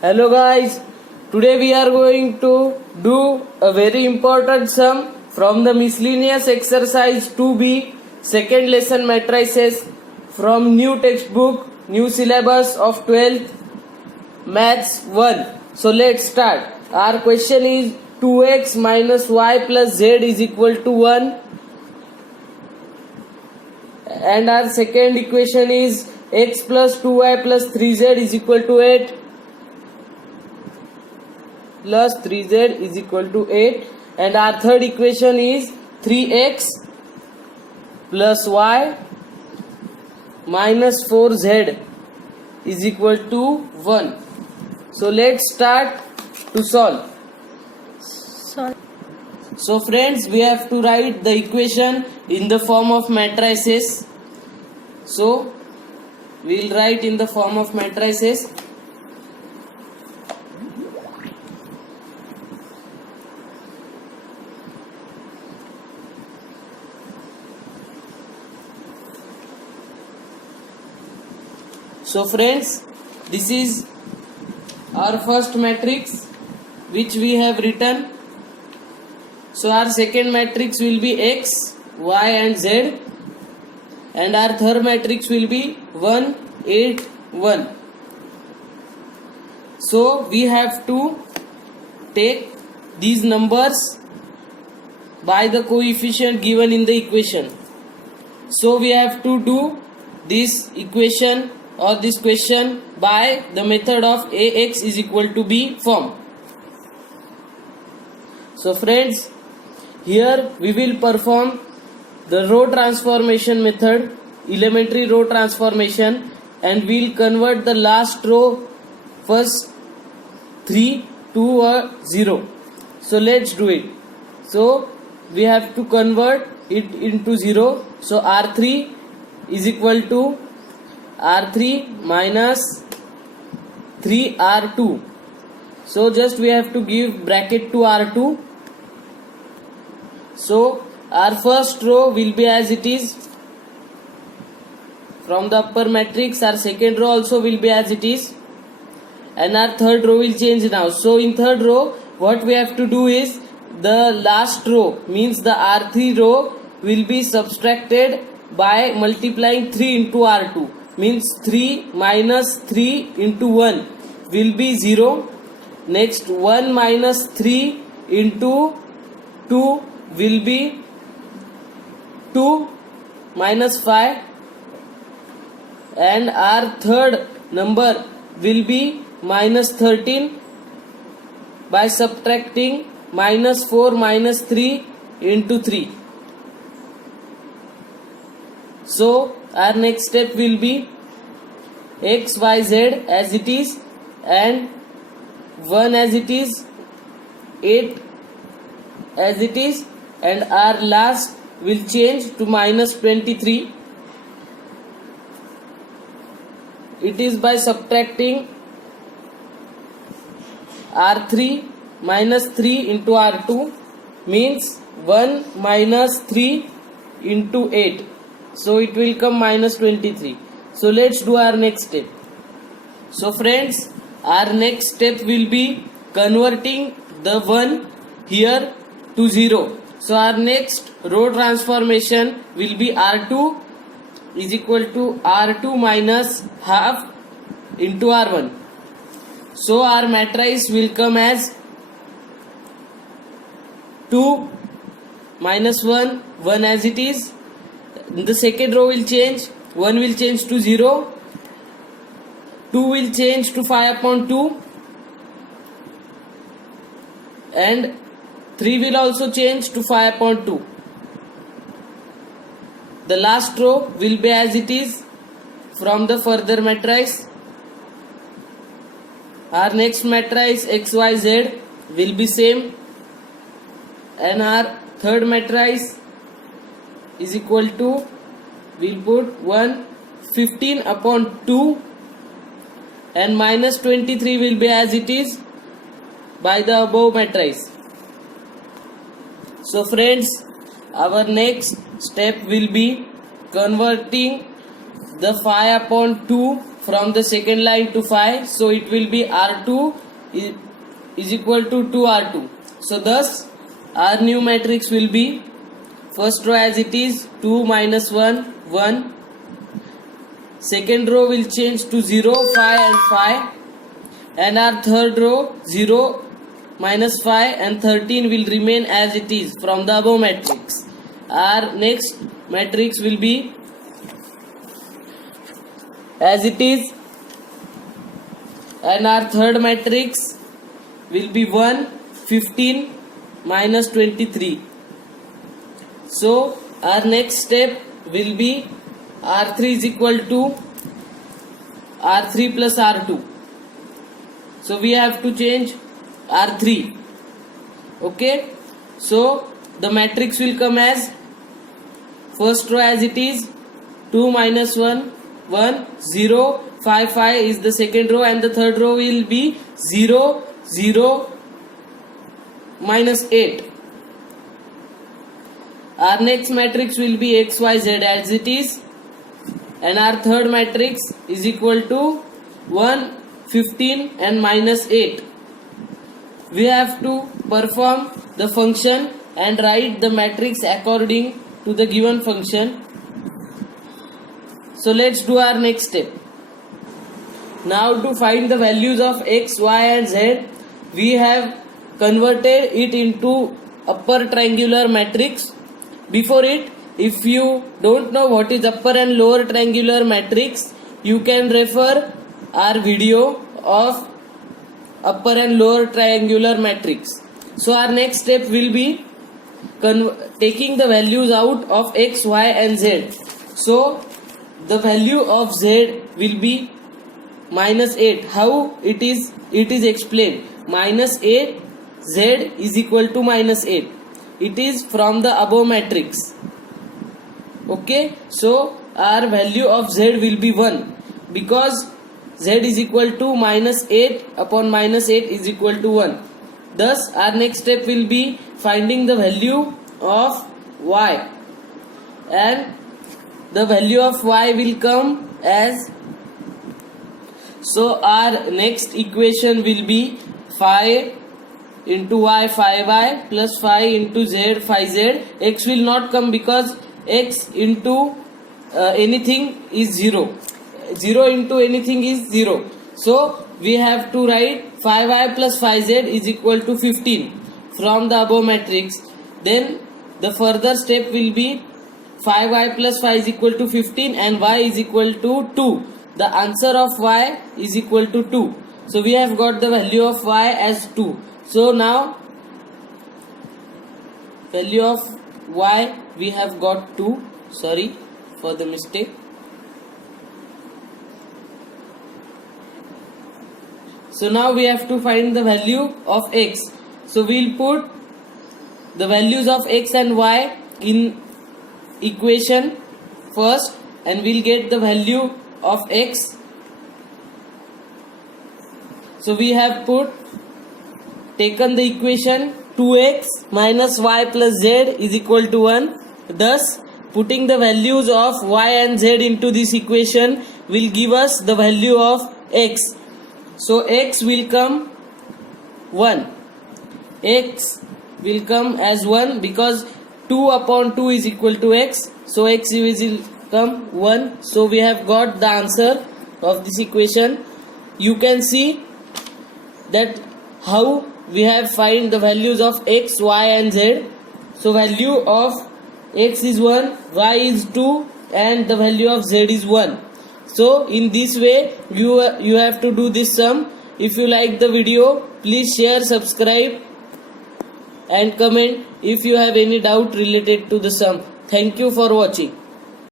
Hello guys, today we are going to do a very important sum from the miscellaneous exercise 2B, second lesson matrices from new textbook, new syllabus of 12th maths 1. So let's start. Our question is 2x minus y plus z is equal to 1, and our second equation is x plus 2y plus 3z is equal to 8 plus 3z is equal to 8, and our third equation is 3x plus y minus 4z is equal to 1. So let's start to solve. So friends, we have to write the equation in the form of matrices. So we will write in the form of matrices. So friends, this is our first matrix which we have written. So our second matrix will be x, y and z, and our third matrix will be 1, 8, 1. So we have to take these numbers by the coefficient given in the equation. So we have to do this equation or this question by the method of ax is equal to b form. So friends, here we will perform the row transformation method, elementary row transformation, and we will convert the last row first 3 to a 0. So let's do it. So we have to convert it into 0. So R3 is equal to R3 minus 3R2. So just we have to give bracket to R2. So our first row will be as it is from the upper matrix. Our second row also will be as it is, and our third row will change now. So in third row, what we have to do is the last row, means the R3 row, will be subtracted by multiplying 3 into R2. Means 3 minus 3 into 1 will be 0. Next 1 minus 3 into 2 will be 2 minus 5, and our third number will be minus 13 by subtracting minus 4 minus 3 into 3. So our next step will be x, y, z as it is, and 1 as it is, 8 as it is, and our last will change to minus 23. It is by subtracting R3 minus 3 into R2, means 1 minus 3 into 8. So it will come minus 23. So let's do our next step. So friends, our next step will be converting the 1 here to 0. So our next row transformation will be R2 is equal to R2 minus half into R1. So our matrix will come as 2 minus 1, 1 as it is. The second row will change, 1 will change to 0, 2 will change to 5 upon 2, and 3 will also change to 5 upon 2. The last row will be as it is from the further matrix. Our next matrix x, y, z will be same, and our third matrix is equal to, we'll put 1 15 upon 2, and minus 23 will be as it is by the above matrix. So friends, our next step will be converting the 5 upon 2 from the second line to 5, so it will be R2 is equal to 2R2. So thus our new matrix will be, first row as it is, 2 minus 1 1, second row will change to 0 5 and 5, and our third row 0 minus 5 and 13 will remain as it is from the above matrix. Our next matrix will be as it is, and our third matrix will be 1 15 minus 23. So our next step will be R3 is equal to R3 plus R2. So we have to change R3. Okay, so the matrix will come as, first row as it is, 2 minus 1 1 0 5 5 is the second row, and the third row will be 0 0 minus 8. Our next matrix will be XYZ as it is, and our third matrix is equal to 1 15 and minus 8. We have to perform the function and write the matrix according to the given function. So let's do our next step. Now to find the values of x, y and z, we have converted it into upper triangular matrix. Before it, if you don't know what is upper and lower triangular matrix, you can refer our video of upper and lower triangular matrix. So our next step will be taking the values out of x, y and z. So the value of z will be minus 8. How it is explained? Minus 8 z is equal to minus 8. It is from the above matrix. Okay, so our value of z will be 1, because z is equal to minus 8 upon minus 8 is equal to 1. Thus our next step will be finding the value of y, and the value of y will come as, so our next equation will be 5 into y 5y plus 5 into z 5z. X will not come because x into anything is 0. 0 into anything is 0. So we have to write 5y plus 5z is equal to 15 from the above matrix. Then the further step will be 5y plus 5 is equal to 15 and y is equal to 2. The answer of y is equal to 2. So we have got the value of y as 2. So now value of y we have got 2. Sorry for the mistake. So now we have to find the value of x. So we'll put the values of x and y in equation first, and we'll get the value of x. So we have taken the equation 2x minus y plus z is equal to 1. Thus putting the values of y and z into this equation will give us the value of x. So x will come 1. X will come as 1 because 2 upon 2 is equal to x. So x will come 1. So we have got the answer of this equation. You can see that how we have find the values of x, y and z. So value of x is 1, y is 2 and the value of z is 1. So in this way you have to do this sum. If you like the video, please share, subscribe and comment if you have any doubt related to the sum. Thank you for watching.